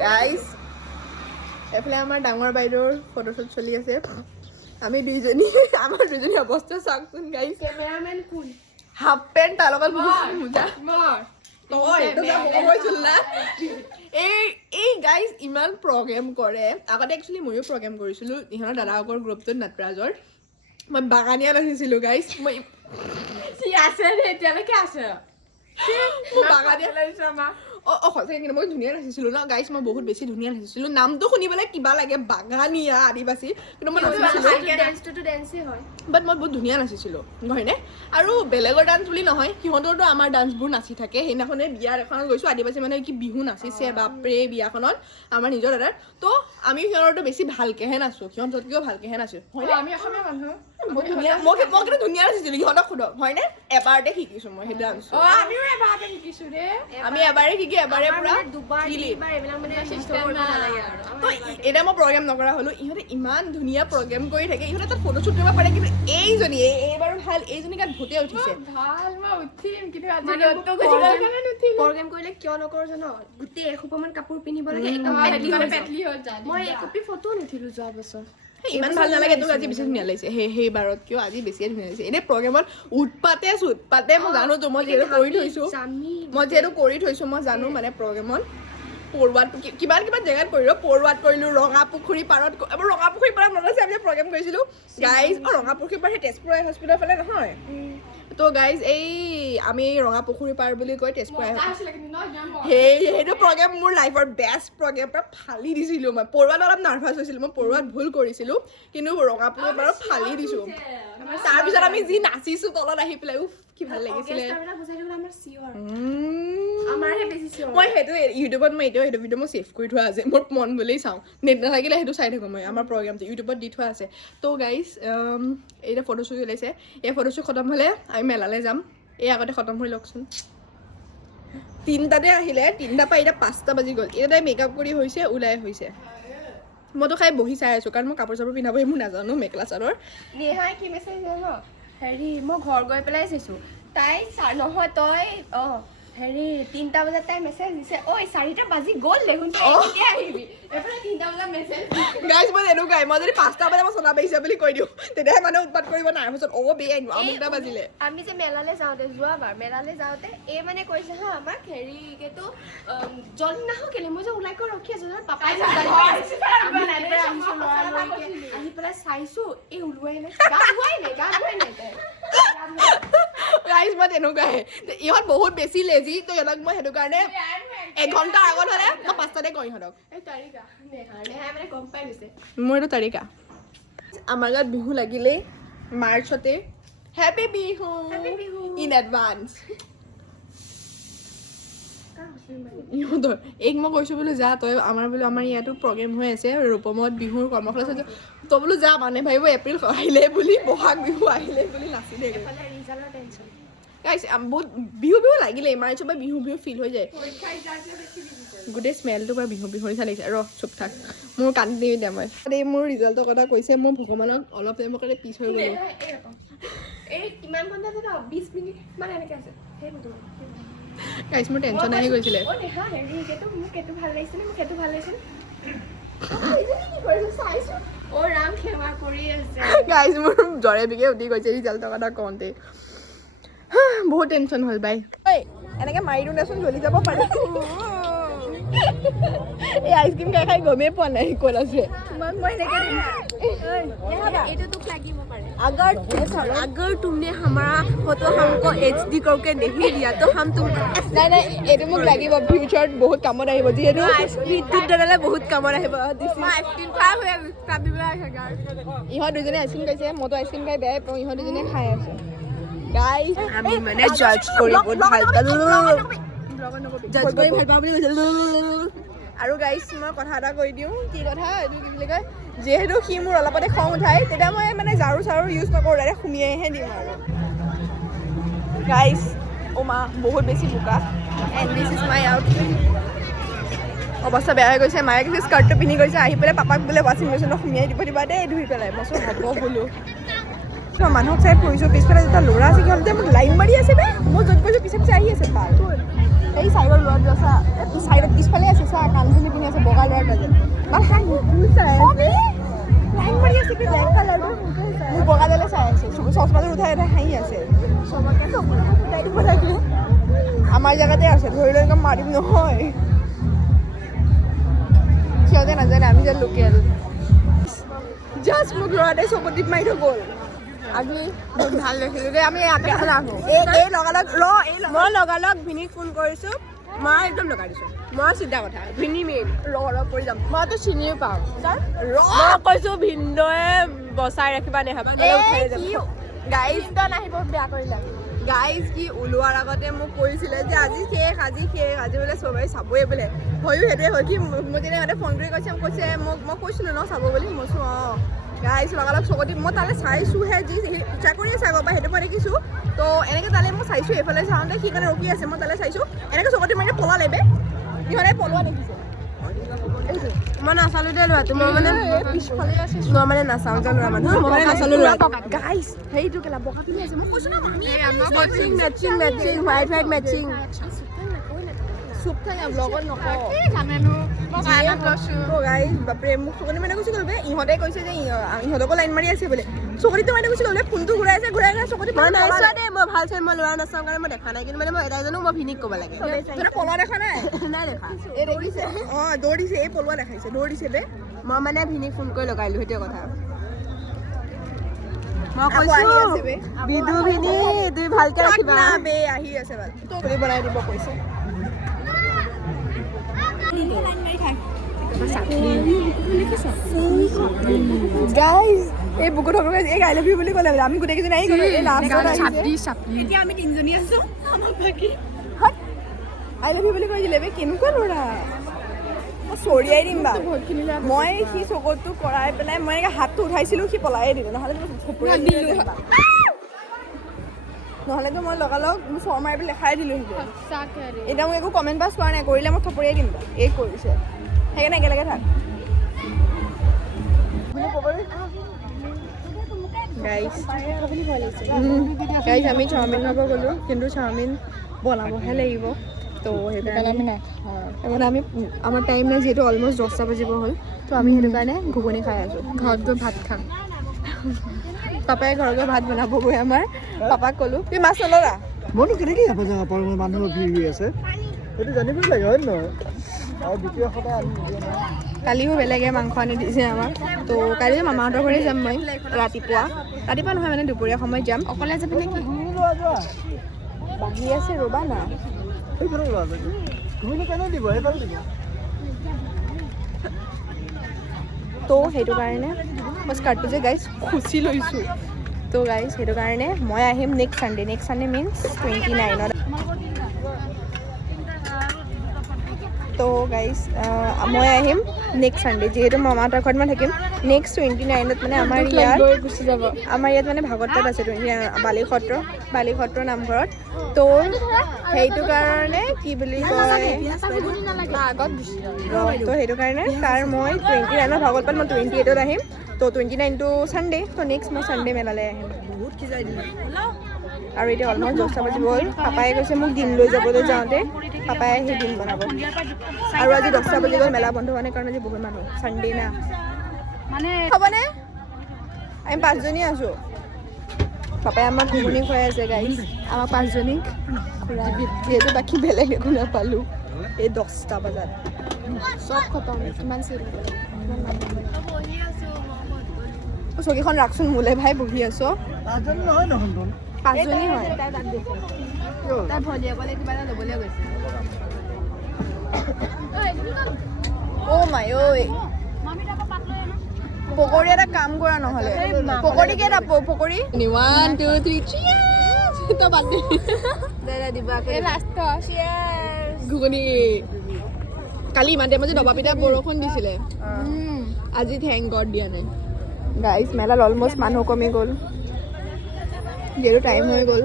guys এফালে আমাৰ ডাঙৰ বাইদেউৰ ফটোশ্বুট চলি আছে আমি দুইজনী আমাৰ দুজনী অৱস্থা চাওকচোন গাইজ কেমেৰামেন কোন হাফ পেণ্ট তাৰ লগত মোজা এই গাইজ ইমান প্ৰগ্ৰেম কৰে আগতে একচুৱেলি ময়ো প্ৰগ্ৰেম কৰিছিলোঁ ইহঁতৰ দাদাকৰ গ্ৰুপটোত নাটৰাজৰ মই বাগানীয়া নাচিছিলোঁ গাইজ মই আছে এতিয়ালৈকে আছে বাগানীয়া লাগিছে আমাৰ সঁচাকৈ কিন্তু মই ধুনীয়া নাচিছিলোঁ ন গাইজ মই বহুত বেছি ধুনীয়া নাচিছিলোঁ নামটো শুনিবলৈ কিবা লাগে বাগানীয়া আদিবাসী কিন্তু মই নাচিছিলোঁ বাট মই বহুত ধুনীয়া নাচিছিলোঁ হয়নে আৰু বেলেগৰ ডান্স বুলি নহয় সিহঁতৰতো আমাৰ ডান্সবোৰ নাচি থাকে সেইদিনাখনে বিয়াৰ এখনত গৈছোঁ আদিবাসী মানে কি বিহু নাচিছে বাপৰে বিয়াখনত আমাৰ নিজৰ দাদাৰ তো আমি সিহঁতৰতো বেছি ভালকৈহে নাচোঁ সিহঁততকৈও ভালকৈহে নাচোঁ হয়নে আমি অসমীয়া মানুহ মই কিন্তু ধুনীয়া নাচিছিলোঁ সিহঁতক সোধক হয়নে এবাৰতে শিকিছোঁ মই সেই ডান্স আমিও এবাৰতে শিকিছোঁ ৰে আমি এবাৰে শিকি এবাৰে পুৰা এতিয়া মই প্ৰগ্ৰেম নকৰা হ'লো ইহঁতে ইমান ধুনীয়া প্ৰগ্ৰেম কৰি থাকে ইহঁতে তাত ফটোশ্বুট কৰিব পাৰে কিন্তু এইজনী এইবাৰো ভাল এইজনী গাত ভূতে উঠিছে প্ৰগ্ৰেম কৰিলে কিয় নকৰো জানো গোটেই এসোপামান কাপোৰ পিন্ধিব লাগে মই একপি ফটো নুঠিলো যোৱা বছৰ ইমান ভাল নালাগে তোক আজি বেছি ধুনীয়া লাগিছে সেইবাৰত কিয় আজি বেছিয়ে ধুনীয়া লাগিছে এনেই প্ৰগ্ৰেমত উৎপাতে মই জানোতো মই যিহেতু কৰি থৈছোঁ মই জানো মানে প্ৰগ্ৰেমত পৰুৱাত কিমান জেগাত কৰিলোঁ পৰুৱাত কৰিলোঁ ৰঙাপুখুৰী পাৰত ৰঙাপুখুৰী পাৰত মনত আছে আমি প্ৰগ্ৰেম কৰিছিলোঁ গাইজ ৰঙাপুখুৰী পাৰ সেই তেজপুৰ হস্পিটেলৰ ফালে নহয় তো গাইজ এই আমি ৰঙাপুখুৰী পাৰ বুলি কৈ তেজপুৰ সেইটো প্ৰগ্ৰেম মোৰ লাইফৰ বেষ্ট প্ৰগ্ৰেম পৰা ফালি দিছিলোঁ মই পৰুৱাত অলপ নাৰ্ভাছ হৈছিলোঁ মই পৰুৱাত ভুল কৰিছিলোঁ কিন্তু ৰঙাপুখুৰী পাৰত ফালি দিছোঁ তাৰপিছত আমি যি নাচিছোঁ তলত আহি পেলাই কি ভাল লাগিছিলে মই সেইটো ইউটিউবত মই এতিয়াও সেইটো ভিডিঅ' মই ছেভ কৰি থোৱা আছে মোৰ মন বুলি চাওঁ নেট নাথাকিলে সেইটো চাই থাকোঁ মই আমাৰ প্ৰগ্ৰেমটো ইউটিউবত দি থোৱা আছে তো গাইজ এতিয়া ফটোশ্বুট ওলাইছে এই ফটোশ্বুট খতম হ'লে আমি মেলালৈ যাম এই আগতে খতম হৈ লওকচোন 3টাতে আহিলে 3টাৰ পৰা এতিয়া 5টা বাজি গ'ল এতিয়া তাই মেকআপ কৰি হৈছে ওলাই হৈছে মইতো খাই বহি চাই আছোঁ কাৰণ মই কাপোৰ চাপোৰ পিন্ধাবহি মোৰ নাজানো মেখেলা চাদৰ নেহাই কি মেছেজ জান হেৰি মই ঘৰ গৈ পেলাই চাইছোঁ তাই নহয় তই হেৰি 3টা বজাত তাই মেছেজ দিছে ঐ 4টা বাজি গ'ল দেখোন কেতিয়া আহিবি এফালে 3টা বজাত মেছেজ গাইজ মই এনেকুৱাই মই যদি 5টা বজাত মই চলা পাইছে বুলি কৈ দিওঁ তেতিয়াহে মানুহে উৎপাত কৰিব নাৰ্ভাছত বেয়া আমুকটা বাজিলে আমি যে মেলালৈ যাওঁতে যোৱাবাৰ মেলালৈ যাওঁতে এই মানে কৈছে হা আমাক হেৰি কেতো জল্দি নাহো কেলে মই যে ওলাই কৈ ৰখি আছোঁ পাপাই আহি পেলাই চাইছোঁ এই ওলোৱাই নাই গা ধুৱাই নাই গাইজ মই তেনেকুৱাই ইহঁত বহুত বেছি লেজি তো ইহঁতক মই সেইটো কাৰণে এঘণ্টাৰ আগত হ'লে মই 5টাতে কওঁ ইহঁতক মোৰ এইটো তাৰিকা আমাৰ গাত বিহু লাগিলেই মাৰ্চতে হেপী বিহু ইন এডভান্স ইহঁতৰ এইক মই কৈছোঁ বোলো যা তই আমাৰ ইয়াতো প্ৰগ্ৰেম হৈ আছে ৰূপমত বিহুৰ কৰ্মশালা চলিছে তই বোলো যা মানে ভাবিব এপ্ৰিল আহিলে বুলি বহাগ বিহু আহিলে বুলি নাচি দে গাইছ বহুত বিহু লাগিলে মাৰ্চৰ পৰা বিহু ফিল হৈ যায় গোটেই স্মেলটো পৰা বিহু নিচিনা লাগিছে চুপ থাক মোৰ কান্দি দিবি দে মই এই মোৰ ৰিজাল্টৰ কথা কৈছে মই ভগৱানক অলপ টাইমৰ কাৰণে পিছ হৈ গ'লোঁ গাইছ মোৰ টেনশ্যন আহি গৈছিলে গাইছ মোৰ জ্বৰে বিকে উঠি গৈছে ৰিজাল্টৰ কথা কওঁতে বহুত টেনশ্যন হ'ল বাই এনেকে মাৰি দিওঁ দেচোন জ্বলি যাব পাৰে এই আইচক্ৰীম খাই গমেই পোৱা নাই ক'ত আছে अगर तुमने हमारा फोटो हमको HD करके नहीं दिया तो हम तुमको নাই এইটো মোক লাগিব ফিউচাৰত বহুত কামত আহিব যিহেতু বিদ্যুৎ দাদালে বহুত কামত আহিব ইহঁত দুজনে আইচক্ৰীম খাইছে মইতো আইচক্ৰীম খাই বেয়াই পাওঁ ইহঁত দুজনে খাই আছে গাইছ আমি মানে জাজ কৰি বহুত ভাল পাওঁ বুলি কৈছে আৰু গাইছ মই কথা এটা কৈ দিওঁ কি কথা এইটো কি বুলি কয় যিহেতু সি মোৰ অলপতে খং উঠায় তেতিয়া মই মানে ঝাৰু ইউজ নকৰোঁ ডাইৰেক্ট সুমিয়াইহে দিওঁ আৰু গাইছ মা বহুত বেছি বোকা and this is my outfit অৱস্থা বেয়া হৈ গৈছে মায়ে কৈছে স্কাৰ্টটো পিন্ধি গৈছে আহি পেলাই পাপাক বোলে ৱাশ্বিং মেচিনত সুমিয়াই দিবা দেই ধুই পেলাই মই চব হ'ব বোলো মানুহক চাই ফুৰিছোঁ পিছফালে যেতিয়া ল'ৰা আছে সিহঁতে মোক লাইন মাৰি আছে বে মই য'ত গৈছোঁ পিছে আহি আছে পাৰ এই চাইডৰ ল'ৰাটো চা চাইডত পিছফালে আছে চা কাণফুলি পিন্ধি আছে চবকে ফুটাই দিব লাগে আমাৰ জেগাতে আছে ধৰি লৈ একদম মাৰিম নহয় সিহঁতে নাজানে আমি যে লোকেল জাষ্ট মোক ল'ৰাটোৱে চকুত টিপ মাৰি থৈ গ'ল আজি বহুত ভাল দেখিলোঁ দেই আমি ইয়াতে আহোঁ এই লগালগ মই লগালগ ভিনিক ফোন কৰিছোঁ মই একদম লগাই দিছোঁ মই চিধা কথা ভিনি মেইন ৰ পৰি যাম মইতো চিনিও পাওঁ মই কৈছোঁ ভিনদৌৱে বচাই ৰাখিবা নেহাবা গাইজ নাহিব বেয়া কৰিলা গাইজ কি ওলোৱাৰ আগতে মোক কৈছিলে যে আজি শেষ বোলে চবেই চাবই বোলে হয়ো সেইটোৱে হয় কি মোক তেনেকৈ ফোন কৰি কৈছে মই কৈছিলোঁ ন চাব বুলি মই কৈছোঁ অঁ গাইজ লগালগ চকতি মই তালৈ চাইছোঁহে যি চেক কৰি আছে আগৰ পৰা সেইটো মই দেখিছোঁ তো এনেকৈ তালৈ মই চাইছোঁ এইফালে চাওঁতে সি কাৰণে ৰখি আছে মই তালৈ চাইছোঁ এনেকৈ চকতি মাৰি পলালে বে সিহঁতে পলোৱা দেখিছে মই নাচালোঁ দে ল'ৰাটো মই মানে পিছফালে আছে মই মানে নাচাওঁ যে ল'ৰা মানুহ মই মানে নাচালোঁ ল'ৰা গাইজ সেইটো কেলা বগা পিন্ধি আছে মই কৈছোঁ ন মেচিং হোৱাইট মেচিং চুপ থাকে ব্লগত নকওঁ বাপৰে মোক চকনি মানে গুচি গ'ল বে ইহঁতে কৈছে যে ইহঁতকো লাইন মাৰি আছে বোলে চকনিটো মানে গুচি গ'ল ফোনটো ঘূৰাই আছে চকনি মই নাই চোৱা দেই মই ভাল চাই মই ল'ৰা নাচাওঁ কাৰণে মই দেখা নাই কিন্তু মানে মই এটাই জানো মই ভিনিক ক'ব লাগে পলোৱা দেখা নাই নাই দেখা এই দেখিছে অঁ দৌৰিছে এই পলোৱা দেখাইছে দৌৰিছে বে মই মানে ভিনিক ফোন কৰি লগাইলোঁ সেইটোৱে কথা মই কৈছোঁ বিদু ভিনি তুমি ভালকে ৰাখিবা বে আহি আছে ভাল তোক বনাই দিব কৈছে গাইজ এই বুকুত হ'ব এই আই লাভ ইউ বুলি ক'লে আমি গোটেইকেইজনী আহি গ'লো এই লাষ্টত এতিয়া আমি তিনিজনী আছোঁ আমাক বাকী আই লাভ ইউ বুলি কৈ দিলে বে কেনেকুৱা ল'ৰা মই চৰিয়াই দিম বা মই সি চকুটো কৰাই পেলাই মই এনেকৈ হাতটো উঠাইছিলোঁ সি পলাই দিলোঁ নহ'লে নহ'লেতো মই লগালগ চৰ মাৰি পেলাই লেখাই দিলোঁ এতিয়া মোক একো কমেণ্ট পাছ কৰা নাই কৰিলে মই থপৰিয়াই দিম এই কৰিছে সেইকাৰণে একেলগে থাক গাইজ আমি চাওমিন খাব গ'লোঁ কিন্তু চাওমিন বনাবহে লাগিব তো সেইকাৰণে আমি আমাৰ টাইম নাই যিহেতু অলমষ্ট 10টা বাজিব হ'ল তো আমি সেইটো কাৰণে ঘুগুনি খাই আছোঁ ঘৰত গৈ ভাত খাম পাপাই ঘৰত গৈ ভাত বনাবগৈ আমাৰ পাপাক ক'লোঁ তুমি মাছ নল'লা মইনো কেনেকৈ যাব যাব পাৰোঁ মই মানুহৰ ভিৰ হৈ আছে সেইটো জানিবই লাগে হয় নহয় আৰু দ্বিতীয় সদায় আনি কালিও বেলেগে মাংস আনি দিছে আমাক তো কালি মামাহঁতৰ ঘৰে যাম মই ৰাতিপুৱা নহয় মানে দুপৰীয়া সময়ত যাম অকলে যাবি নেকি বাঢ়ি আছে ৰ'বা না তো সেইটো কাৰণে মই স্কাৰ্টটো যে গাইজ খুচি লৈছোঁ তো গাইজ সেইটো কাৰণে মই আহিম নেক্সট চানডে মিনছ 29ত তো গাইজ মই আহিম নেক্সট চানডে যিহেতু মামাহঁতৰ ঘৰত মই থাকিম নেক্সট 29ত মানে আমাৰ ইয়াত মানে ভাগৱতত আছে বালিসত্ৰ নামঘৰত তো সেইটো কাৰণে কি বুলি কয় তো সেইটো কাৰণে তাৰ মই 29ত ভাগৱতত মই 28ত আহিম তো 29টো চানডে তো নেক্সট মই চানডে মেলালৈ আহিম বহুত খিজাই দিলোঁ আৰু এতিয়া অলমষ্ট 10টা বাজিব হ'ল পাপাই কৈছে মোক দিন লৈ যাবলৈ যাওঁতে পাপাই আহি দিন বনাব আৰু আজি 10টা বাজি গ'ল মেলা বন্ধ হোৱা নাই কাৰণ আজি বহুত মানুহ চানডে না মানে হ'বনে আমি 5জনী আছোঁ পাপাই আমাক ঘুগুনি খুৱাই আছে গাইজ আমাক 5জনী যিহেতু বাকী বেলেগ একো নাপালোঁ এই 10টা বজাত চব খতম কিমান চকীখন ৰাখচোন মোলে ভাই বহি আছোঁ 5জনী হয় তাই ভনীয়েকলে কিবা এটা ল'বলৈ গৈছে অ' মাই ঐ পকৰি এটা কাম কৰা নহ'লে পকৰি কেইটা পকৰি 1 2 3 তো বাদ দিবা ঘুগুনি কালি ইমান টাইমত যে দবা পিঠা বৰষুণ দিছিলে আজি থেংক গড দিয়া নাই গাইজ মেলাত অলমষ্ট মানুহ কমি গ'ল যিহেতু টাইম হৈ গ'ল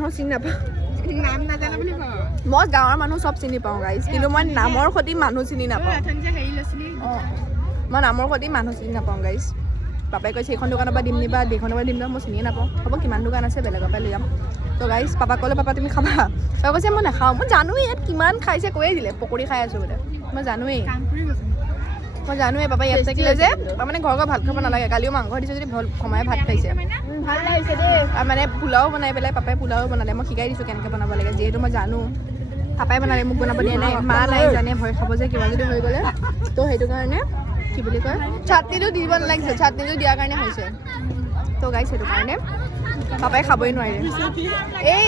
মই চিনি নাপাওঁ মই গাঁৱৰ মানুহ চব চিনি পাওঁ গাইজ কিন্তু মই নামৰ সৈতে মানুহ চিনি নাপাওঁ মই নামৰ সৈতে মানুহ চিনি নাপাওঁ গাইজ পাপাই কৈছে এইখন দোকানৰ পৰা দিম নি বা এইখনৰ পৰা দিম না মই চিনিয়ে নাপাওঁ হ'ব কিমান দোকান আছে বেলেগৰ পৰা লৈ যাম তো গাইজ পাপাক ক'লে পাপা তুমি খাবা পাপা কৈছে মই নাখাওঁ মই জানোৱেই ইয়াত কিমান খাইছে কৈয়ে দিলে পকৰি খাই আছোঁ বোলে মই জানোৱেই মই জানোৱে পাপা ইয়াত থাকিলে যে মানে ঘৰ ভাত খাব নালাগে কালিও মাংস দিছে যদি কমাই ভাত খাইছে ভাল লাগিছে দেই আৰু মানে পোলাও বনাই পেলাই পাপাই পোলাও বনালে মই শিকাই দিছোঁ কেনেকৈ বনাব লাগে যিহেতু মই জানো পাপাই বনালে মোক বনাব দিয়া নাই মা নাই জানে ভয় খাব যে কিবা যদি হৈ গ'লে তো সেইটো কাৰণে কি বুলি কয় চাটনিটো দিব নালাগিছে চাটনিটো দিয়াৰ কাৰণে হৈছে তো গাইছ সেইটো কাৰণে পাপাই খাবই নোৱাৰিলে এই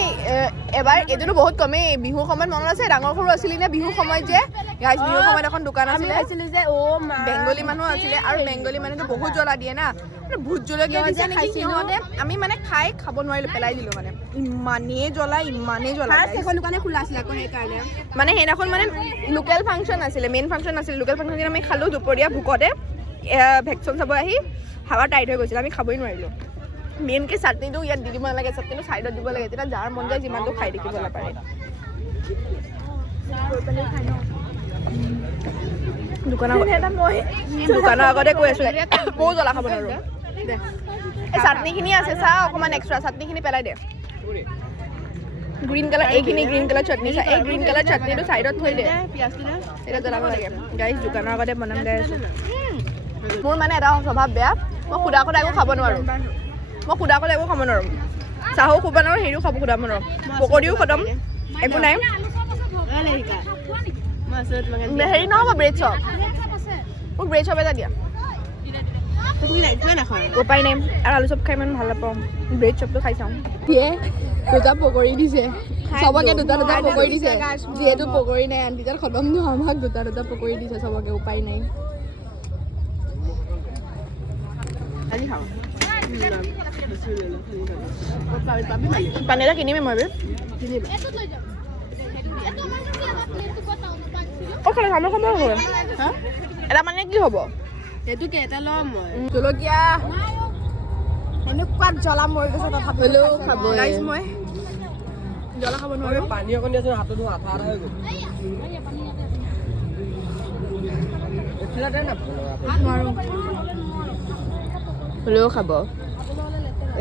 এবাৰ এইটোতো বহুত কমেই বিহুৰ সময়ত মনত আছে ডাঙৰ সৰু আছিলি নে বিহুৰ সময়ত যে গাইছ বিহুৰ সময়ত এখন দোকান আছিলে যে অ মা বেংগলী মানুহ আছিলে আৰু বেংগলী মানুহটো বহুত জ্বলা দিয়ে না ভোট জলকীয়া দিছে নেকি সিহঁতে আমি মানে খাব নোৱাৰিলোঁ পেলাই দিলোঁ মানে ইমানেই জ্বলা এখন দোকানে খোলা আছিলে আকৌ সেইকাৰণে মানে সেইদিনাখন মানে লোকেল ফাংচন আছিলে মেইন ফাংচন আছিলে লোকেল ফাংচন আমি খালোঁ দুপৰীয়া ভোকতে ভেকচন চাব আহি হাৱা টাইট হৈ গৈছিলে আমি খাবই নোৱাৰিলোঁ মেইনকৈ চাটনিটো ইয়াত দি দিব নালাগে চাটনিটো চাইডত দিব লাগে তেতিয়া যাৰ মন যায় যিমানটো খাই দেখিবলৈ পাৰে দোকানৰ আগতে কৈ আছোঁ ময়ো জ্বলা খাব নোৱাৰোঁ এই চাটনিখিনি আছে চা অকণমান এক্সট্ৰা চাটনিখিনি পেলাই দে গ্ৰীণ কালাৰ এইখিনি গ্ৰীণ কালাৰ চাটনি চা এই গ্ৰীণ কালাৰ চাটনিটো চাইডত থৈ দে এতিয়া জ্বলাব লাগে গাইছ দোকানৰ আগতে বনাম গাই আছোঁ মোৰ মানে এটা স্বভাৱ বেয়া মই সুদা একো খাব নোৱাৰোঁ একো খাব নোৱাৰোঁ চাহো খাব নোৱাৰোঁ হেৰিও খাব খুদাব নোৱাৰোঁ পকৰিও খতম একো নাই হেৰি নহ'ব ব্ৰেড চপ মোক ব্ৰেড চপ এটা দিয়া উপায় নাই আৰু আলু চপ খাই ইমান ভাল নাপাওঁ ব্ৰেড চপটো খাই চাওঁ দিয়ে দুটা পকৰি দিছে চবকে দুটা পকৰি দিছে যিহেতু পকৰি নাই আনকেইটাত খতম নহয় আমাক দুটা পকৰি দিছে চবকে উপায় নাই পানী এটা কিনিমে মই খালে খাব সময় হয় এটা মানে কি হ'ব এইটোকে এটা ল'ম মই জলকীয়া এনেকুৱাত জ্বলা মৰি গৈছে তথাপি হ'লেও খাব মই জ্বলা খাব নোৱাৰোঁ পানী অকণ দিয়াচোন হাততো আঠা আঠা হৈ গ'ল হ'লেও খাব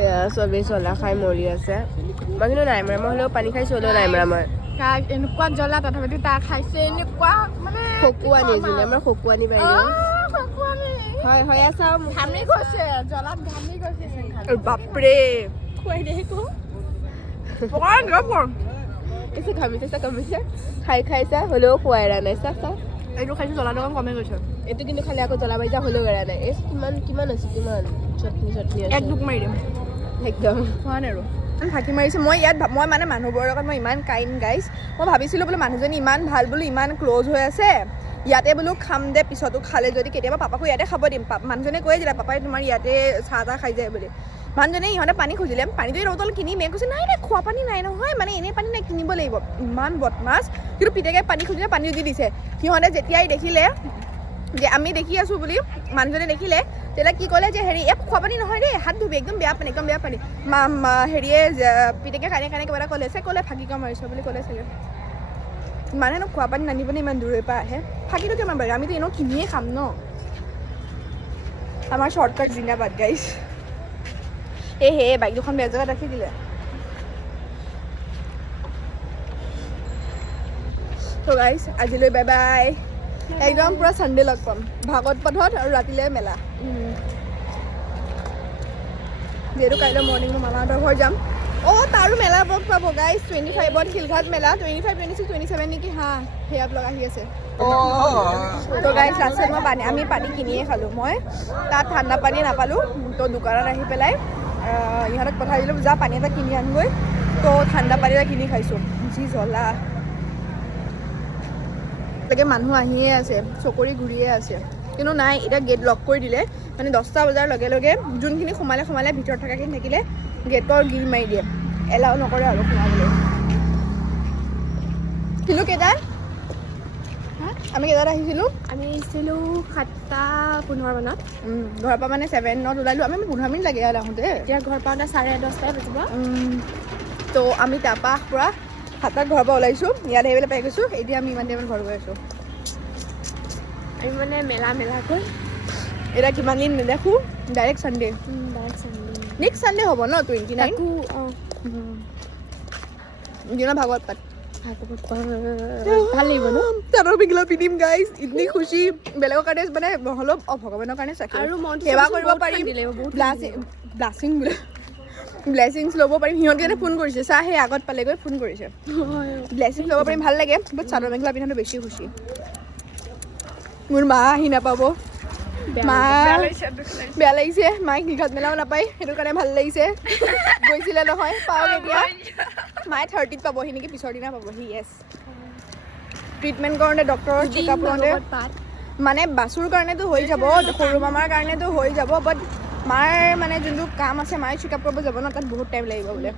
এয়া চবেই জ্বলা খাই মৰি আছে মই কিন্তু নাই মৰা মই হ'লেও পানী খাইছোঁ হ'লেও নাই মৰা মই এনেকুৱা জ্বলা তথাপিতো তাক খাইছে এনেকুৱা মানে খকুৱা নিছিলে আমাৰ খকুৱা নি বাইদেউ হয় হয় চাওঁ ঘামি গৈছে জ্বলাত ঘামি গৈছে বাপৰে খুৱাই দে এসে ঘামিছে খাইছে হ'লেও খোৱাই এৰা নাই চা এইটো খাইছোঁ জ্বলাটো অকণ কমে গৈছে এইটো কিন্তু খালি আকৌ জ্বলা বাৰিজা হ'লেও এৰা নাই এই কিমান আছে কিমান চটনি আছে এক দুখ মাৰি দিম একদম খোৱা নাই আৰু ফাঁকি মাৰিছে মই মানে মানুহবোৰৰ লগত মই ইমান কাইণ্ড গাইছ মই ভাবিছিলোঁ বোলো মানুহজনী ইমান ভাল বোলো ইমান ক্ল'জ হৈ আছে ইয়াতে বোলো খাম দে পিছতো খালে যদি কেতিয়াবা পাপাকো ইয়াতে খাব দিম মানুহজনে কৈয়ে দিলে পাপাই তোমাৰ ইয়াতে চাহ তাহ খাই যায় বুলি মানুহজনে ইহঁতে পানী খুজিলে পানীটো ৰৌতল কিনিমে কৈছে নাই খোৱা পানী নাই নহয় মানে এনেই পানী নাই কিনিব লাগিব ইমান বদমাছ কিন্তু পিতেকে পানী খুজিলে পানী দি দিছে সিহঁতে যেতিয়াই দেখিলে যে আমি দেখি আছোঁ বুলি মানুহজনে দেখিলে তেতিয়া কি ক'লে যে হেৰি খোৱা পানী নহয় দেই হাত ধুবি একদম বেয়া পানী হেৰিয়ে পিতেকে কানে কিবা এটা ক'লে ফাঁকি কাম মাৰিছোঁ বুলি ক'লে চাগে মানুহেনো খোৱা পানী নানিবনে ইমান দূৰৰ পৰা আহে ফাঁকিটো কিমান পাৰে আমিতো এনেও কিনিয়ে খাম ন আমাৰ শ্বৰ্টকাট জিন্দাবাদ গাইছ হে বাইক দুখন বেয়া জেগাত ৰাখি দিলে তো গাইছ আজিলৈ বাই বাই একদম পুৰা চানডে লগ পাম ভাগৱত পথত আৰু ৰাতিলৈ মেলা যিহেতু কাইলৈ মৰ্ণিং মই মামাহঁতৰ ঘৰ যাম তাৰো মেলা লগ পাব গাইছ 25ত শিলঘাট মেলা 25, 26, 27 নেকি সেয়া ব্লগ আহি আছে তো গাইছ লাষ্টত আমি পানী কিনিয়ে খালোঁ মই তাত ঠাণ্ডা পানী নাপালোঁ তো দোকানত আহি পেলাই ইহঁতক পঠাই দিলোঁ যা পানী এটা কিনি আনগৈ তো ঠাণ্ডা পানী এটা কিনি খাইছোঁ যি জ্বলা তাকে মানুহ আহিয়ে আছে চকৰি ঘূৰিয়ে আছে কিন্তু নাই এতিয়া গেট লক কৰি দিলে মানে 10টা বজাৰ লগে লগে যোনখিনি সোমালে ভিতৰত থকাখিনি থাকিলে গেটৰ গিল মাৰি দিয়ে এলাও নকৰে আৰু সোমাবলৈ কিলো কেইটাত আমি কেইটাত আহিছিলোঁ আমি আহিছিলোঁ 7:15 মানত ঘৰৰ পৰা মানে 7ত ওলালোঁ আমি 15 মিনিট লাগে ইয়াত আহোঁতে এতিয়া ঘৰ পাওঁতে 10:30 বাজিব তো আমি তাৰপৰা পূৰা 7টাত ঘৰৰ পৰা ওলাইছোঁ ইয়াত আহি পেলাই পাই গৈছোঁ এতিয়া আমি ইমান টাইমত ঘৰ গৈ আছোঁ আমি মানে মেলাকৈ এতিয়া কিমান দিন নেদেখোঁ ডাইৰেক্ট চানডে নেক্সট চানডে হ'ব ন 29 দিনৰ ভাগৱত পাত ভাল লাগিব ন চাদৰ মেখেলা পিন্ধিম গাইজ ইতনি খুচি বেলেগৰ কাৰণে মানে নহ'লেও ভগৱানৰ কাৰণে চাকি আৰু মনটো সেৱা চাবাচোন কৰিব বহুত পাৰিম শান্তি লাগিব, বহুত ব্লাছিং বোলে ব্লেছিংছ ল'ব পাৰিম সিহঁতে ফোন কৰিছে চাহ সেই আগত পালেগৈ ফোন কৰিছে ব্লেছিংছ ল'ব পাৰিম ভাল লাগে বাট চাদৰ মেখেলা পিন্ধাটো বেছি খুচি মোৰ মা আহি নাপাব মা বেয়া লাগিছে মায়ে নিঘাত মেলাও নাপায় সেইটো কাৰণে ভাল লাগিছে গৈছিলে নহয় পাওঁ এতিয়া মায়ে 30ত পাবহি নেকি পিছৰ দিনা পাবহি য়েছ ট্ৰিটমেণ্ট কৰোঁতে ডক্টৰৰ চেকআপ কৰোঁতে মানে বাছুৰ কাৰণেতো হৈ যাব সৰু মামাৰ কাৰণেতো হৈ যাব বাট মাৰ মানে যোনটো কাম আছে মায়ে চেকআপ কৰিব যাব ন তাত বহুত টাইম লাগিব বোলে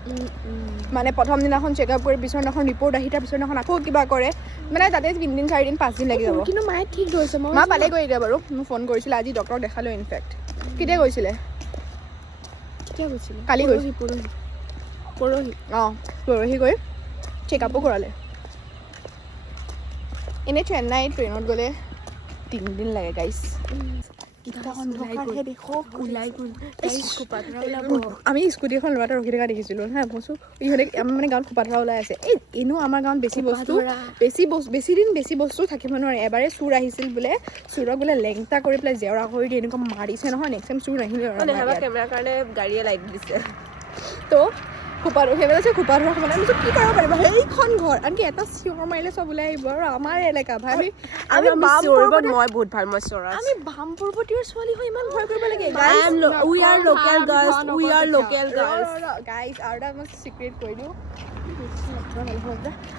মানে প্ৰথম দিনাখন চেকআপ কৰি পিছৰ দিনাখন ৰিপৰ্ট আহি তাৰ পিছৰ দিনাখন আকৌ কিবা কৰে মানে তাতে 3 দিন 4 দিন 5 দিন লাগি যাব কিন্তু মায়ে ঠিক ধৰিছে মই মা পালেগৈ এতিয়া বাৰু মোক ফোন কৰিছিলে আজি ডক্টৰক দেখালোঁ ইনফেক্ট কেতিয়া গৈছিলে কেতিয়া গৈছিলে কালি গৈছে পৰহি অঁ পৰহি গৈ চেকআপো কৰালে এনেই চেন্নাই ট্ৰেইনত গ'লে 3 দিন লাগে গাইছ আমি স্কুটিখন লোৱাতে ৰখি থকা দেখিছিলোঁ হা বস্তু ইহঁতে আমাৰ মানে গাঁৱত খোপা ধৰা ওলাই আছে এই এনেও আমাৰ গাঁৱত বেছি বস্তু থাকিব নোৱাৰে এবাৰে চুৰ আহিছিল বোলে চুৰক বোলে লেংটা কৰি পেলাই জেওৰা কৰি দিয়ে এনেকুৱা মাৰিছে নহয় নেক্সট টাইম চুৰ নাহিলে কেমেৰাৰ কাৰণে গাড়ীয়ে লাইট দিছে তো খোপা সেইবিলাক আছে খোপা ধৰা সময়ত আমি কি কৰিব পাৰিব সেইখন ঘৰ আনকি এটা চিঞৰ মাৰিলে চব ওলাই আহিব আৰু আমাৰ এলেকা ভাই আমি মই বহুত ভাল মই চৰা আমি বাম পৰ্বতীয় ছোৱালী হৈ ইমান ভয় কৰিব লাগে we are local girls guys আৰু এটা মই চিক্ৰেট কৈ দিওঁ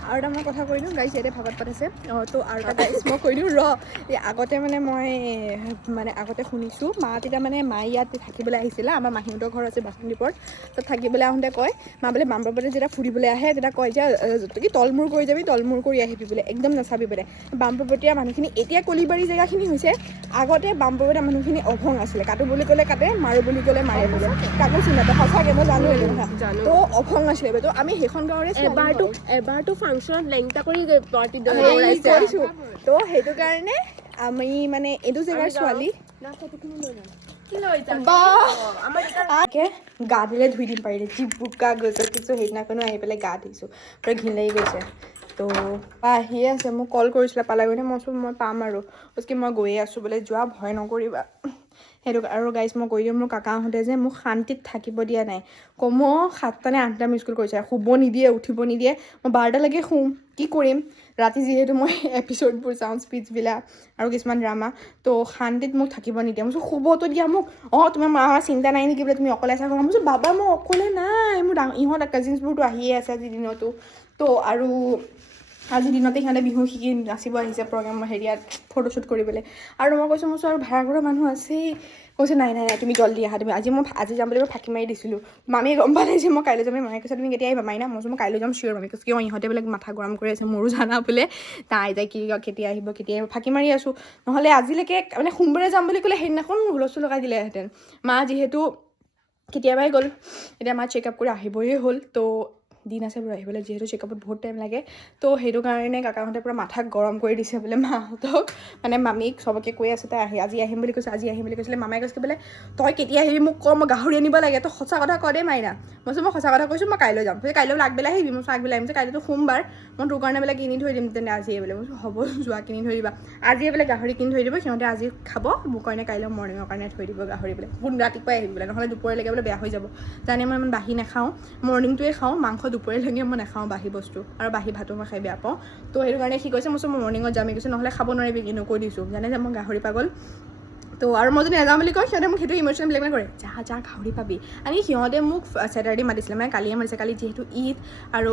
আৰু এটা মই কথা কৈ দিওঁ গাইজ ইয়াতে ভাগত পাতিছে তো আৰু এটা গাইজ মই কৈ দিওঁ আগতে মানে মই আগতে শুনিছোঁ মা তেতিয়া মানে মায়ে ইয়াত থাকিবলৈ আহিছিলে আমাৰ মাহীহঁতৰ ঘৰ আছে বাসুন্দীপত তাত থাকিবলৈ আহোঁতে কয় মা বোলে বাম পৰ্বতে যেতিয়া ফুৰিবলৈ আহে তেতিয়া কয় যে কি তলমূৰ কৰি যাবি তলমূৰ কৰি আহিবি বোলে একদম নাচাবি বোলে বাম পৰ্বতীয়া মানুহখিনি এতিয়া কলিবাৰী জেগাখিনি হৈছে আগতে বাম পৰ্বতীয়া মানুহখিনি অভং আছিলে কাটো বুলি ক'লে কাটে মাৰো বুলি ক'লে মাৰে বোলে কাকো চিনি নাপায় সঁচাকৈ মই জানো এইটো কথা তো অভং আছিলে তো আমি সেইখন গাঁৱৰে এবাৰটো ফাংচনত লেংটা কৰি পাৰ্টি কৰিছোঁ তো সেইটো কাৰণে আমি মানে এইটো জেগাৰ ছোৱালী গা ধুলে ধুই দিম পাৰিলে যি বোকা গৈছে কিছু সেইদিনাখনো আহি পেলাই গা ধুইছোঁ পূৰা ঘিণ লাগি গৈছে তো আহিয়ে আছে মোক কল কৰিছিলে পালাগৈ মই কৈছোঁ মই পাম আৰু কি মই গৈয়ে আছোঁ বোলে যোৱা ভয় নকৰিবা সেইটো আৰু গাইজ মই কৈ দিওঁ মোৰ কাকাহঁতে যে মোক শান্তিত থাকিব দিয়া নাই কমো 7টা নে 8টা মিছ কল কৰিছে শুব নিদিয়ে উঠিব নিদিয়ে মই 12টালৈকে শুম কি কৰিম ৰাতি যিহেতু মই এপিছ'ডবোৰ চাওঁ স্পীচবিলাক আৰু কিছুমান ড্ৰামা তো শান্তিত মোক থাকিব নিদিয়ে মই কৈছোঁ শুবতো দিয়া মোক তোমাৰ মা চিন্তা নাই নেকি বোলে তুমি অকলে আছা মই কৈছোঁ বাবা মই অকলে নাই মোৰ ইহঁত কাজিনছবোৰতো আহিয়ে আছে আজিৰ দিনতো তো আৰু আজিৰ দিনতে সিহঁতে বিহু শিকি নাচিব আহিছে প্ৰগ্ৰেম হেৰিয়াত ফটোশ্বুট কৰিবলৈ আৰু মই কৈছোঁ আৰু ভাড়া ঘৰৰ মানুহ আছেই কৈছে নাই তুমি জল্দি আহা তুমি আজি যাম বুলি মই ফাঁকি মাৰি দিছিলোঁ মামীয়ে গম পালে যে মই কাইলৈ যাম মায়ে কৈছে তুমি কেতিয়া আহিবা মাইনা মই মই কাইলৈ যাম চিয়'ৰ মামী কৈছে কিয় ইহঁতে বোলে মাথা গৰম কৰি আছে মোৰো জানা বোলে তাই যাই কি কেতিয়া আহিব ফাঁকি মাৰি আছোঁ নহ'লে আজিলৈকে মানে সোমবাৰে যাম বুলি ক'লে সেইদিনাখন হুলস্থুল লগাই দিলেহেঁতেন মা যিহেতু কেতিয়াবাই গ'ল এতিয়া মা চেকআপ কৰি আহিবই হ'ল তো দিন আছে বাৰু আহিবলৈ যিহেতু চেকআপত বহুত টাইম লাগে তো সেইটো কাৰণে কাকাহঁতে পূৰা মাথা গৰম কৰি দিছে বোলে মাহঁতক মানে মামীক চবকে কৈ আছে তাই আজি আহিম বুলি কৈছে আজি আহিম বুলি কৈছিলে মামাই কৈছে বোলে তই কেতিয়া আহিবি মোক ক মই গাহৰি আনিব লাগে তই সঁচা কথা ক দেই মাইনা মই সঁচা কথা কৈছোঁ মই কাইলৈ যাম কাইলৈ আগবেলা আহিবি মই আগবেলা আহিম যে কাইলৈতো সোমবাৰ মই তোৰ কাৰণে বোলে কিনি থৈ দিম তেন্তে আজি বোলে মই হ'ব যোৱা কিনি থৈ দিবা আজিয়ে বোলে গাহৰি কিনি থৈ দিব সিহঁতে আজি খাব মোৰ কাৰণে কাইলৈ মৰ্ণিঙৰ কাৰণে থৈ দিব গাহৰি বোলে ৰাতিপুৱাই আহিব বোলে নহ'লে দুপৰীয়ালৈকে বোলে বেয়া হৈ যাব জানে মই ইমান বাঢ়ি নাখাওঁ মৰ্ণিংটোৱে খাওঁ মাংস দুপৰীয়ালৈকে মই নাখাওঁ বাঢ়ি বস্তু আৰু বাঢ়ি ভাতো মই খাই বেয়া পাওঁ তো সেইটো কাৰণে সি কৈছে মই মৰ্ণিঙত যামেই কৈছে নহ'লে খাব নোৱাৰিবি কিন্তু কৈ দিছোঁ জানে যে মই গাহৰি পাগল তো আৰু মই যদি নাযাওঁ বুলি কয় সিহঁতে মোক সেইটো ইম'চনেল ব্লেকমেইল কৰে যা গাহৰি পাবি আৰু সিহঁতে মোক ছেটাৰডে মাতিছিলে মানে কালিয়ে মাতিছে কালি যিহেতু ঈদ আৰু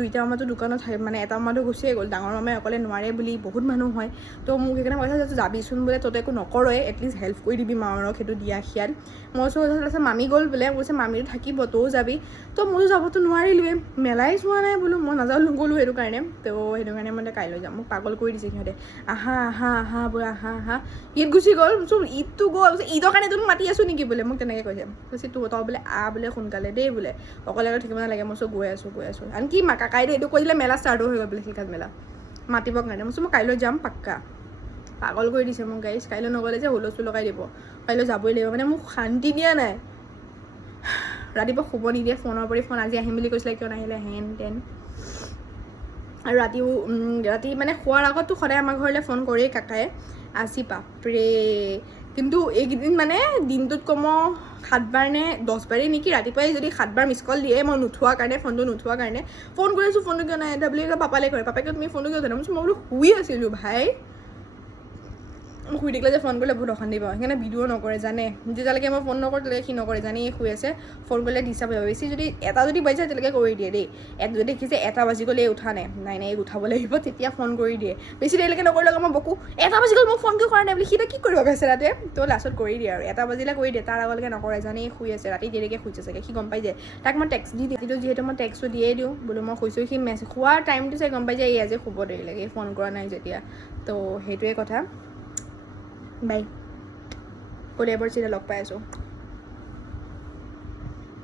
দুইটা মামাটো দোকানত থাকে মানে এটা মামাটো গুচিয়ে গ'ল ডাঙৰ মামাই অকলে নোৱাৰে বুলি বহুত মানুহ হয় তো মোক সেইকাৰণে কৈছে যে যাবিচোন বোলে তই একো নকৰই এটলিষ্ট হেল্প কৰি দিবি মামাৰক সেইটো দিয়া খিয়াল মই কৈছোঁ মামী গ'ল বোলে কৈছে মামীটো থাকিব তইও যাবি তো মইতো যাবতো নোৱাৰিলোৱে মেলাই চোৱা নাই বোলো মই নাযাওঁ নগ'লোঁ সেইটো কাৰণে তো সেইটো কাৰণে মই কাইলৈ যাম মোক পাগল কৰি দিছে সিহঁতে আহা বোলে আহা ঈদ গুচি গ'ল ঈদটো গ'ল ঈদৰ কাৰণে তোক মাতি আছোঁ নেকি বোলে মোক তেনেকৈ কৈছে তই বোলে বোলে সোনকালে দেই বোলে অকলে থাকিব নালাগে মই গৈ আছোঁ আনকি কাকাই এইটো কৈ দিলে মেলা ষ্টাৰ্টো হৈ গ'ল বোলে শিকাত মেলা মাতিবৰ কাৰণে মই কাইলৈ যাম পাক্কা পাগল কৰি দিছে মোক গাইজ কাইলৈ নগ'লে যে হুলস্থুল লগাই দিব কাইলৈ যাবই লাগিব মানে মোক শান্তি দিয়া নাই ৰাতিপুৱা শুব নিদিয়ে ফোনৰ পৰি ফোন আজি আহিম বুলি কৈছিলে কিয় নাহিলে হেন তেন আৰু ৰাতি মানে খোৱাৰ আগতো সদায় আমাৰ ঘৰলৈ ফোন কৰেই কাকায়ে আজি বাপৰে কিন্তু এইকেইদিন মানে দিনটোত কমো 7 বাৰ নে 10 বাৰেই নেকি ৰাতিপুৱাই যদি 7 বাৰ মিছ কল দিয়ে মই নুঠোৱাৰ কাৰণে ফোনটো নুঠোৱাৰ কাৰণে ফোন কৰিছোঁ ফোনটো কিয় নাই এটা বুলি পাপালে কৰে পাপাকে তুমি ফোনটো কিয় জানা মই বোলো শুই আছিলোঁ ভাই শুই থাকিলে যে ফোন কৰিলে বহুত অশান্তি পাওঁ সেইকাৰণে ভিডিঅ' নকৰে জানে যেতিয়ালৈকে মই ফোন নকৰোঁ তেতিয়ালৈকে সি নকৰে জানে শুই আছে ফোন কৰিলে ডিষ্টাৰ্ব হ'ব বেছি যদি এটা যদি বাজিছে তেতিয়ালৈকে কৰি দিয়ে দেই যদি দেখিছে 1 বাজি গ'লে উঠা নাই এই উঠাব লাগিব তেতিয়া ফোন কৰি দিয়ে বেছি দেৰিলৈকে নকৰিলে মই বকো 1 বাজি গ'ল মই ফোন কিয় কৰা নাই বুলি সি কি কৰিব গৈছে ৰাতে তো লাষ্টত কৰি দিয়ে আৰু 1 বাজিলে কৰি দিয়ে তাৰ আগলৈকে নকৰে জানে শুই আছে ৰাতি দেৰিকৈ শুইছে চাগে সি গম পাই যায় তাক মই টেক্সট দি দিওঁ যিহেতু মই টেক্সটো দিয়ে দিওঁ বোলো মই শুইছোঁ সি মেছেজ খোৱাৰ টাইমটো চাই গম পাই যায় এই আজি শুব দেৰিলৈকে ফোন কৰা নাই যেতিয়া তো সেইটোৱে কথা বাই ক'লে এবাৰ চিধা লগ পাই আছোঁ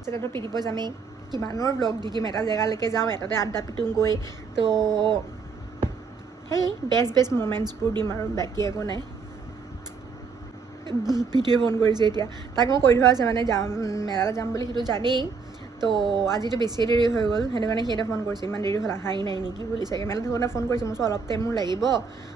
চিধাটো পিটিব যামেই কিমানৰ ব্লগ দি কিম এটা জেগালৈকে যাওঁ এটাতে আড্ডা পিটোংগৈ তো সেই বেষ্ট মমেণ্টছবোৰ দিম আৰু বাকী একো নাই ভিডিঅ'ই ফোন কৰিছে এতিয়া তাক মই কৈ থোৱা আছে মানে যাম মেলালৈ যাম বুলি সেইটো জানেই তো আজিতো বেছিয়ে দেৰি হৈ গ'ল সেইটো কাৰণে সিহঁতে ফোন কৰিছে ইমান দেৰি হ'ল অহাই নাই নেকি বুলি চাগে মেলা থাকোঁতে ফোন কৰিছে মই অলপ টাইম মোৰ লাগিব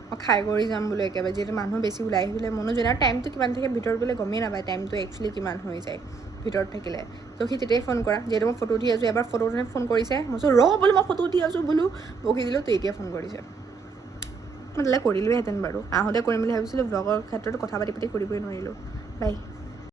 মই খাই কৰি যাম বোলো একেবাৰে যিহেতু মানুহ বেছি ওলাই আহিলে মনো যোৱা টাইমটো কিমান থাকে ভিতৰত বোলে গমেই নাপায় টাইমটো একচুৱেলি কিমান হৈ যায় ভিতৰত থাকিলে তো সি তেতিয়াই ফোন কৰা যিহেতু মই ফটো উঠি আছোঁ এবাৰ ফটো উঠি ফোন কৰিছে মই বোলো মই ফটো উঠি আছোঁ বোলো বকি দিলোঁ তো এতিয়া ফোন কৰিছে মই তেতিয়ালৈ কৰিলোঁহেঁতেন বাৰু আহোঁতে কৰিম বুলি ভাবিছিলোঁ ব্লগৰ ক্ষেত্ৰতো কথা পাতি কৰিবই নোৱাৰিলোঁ বাই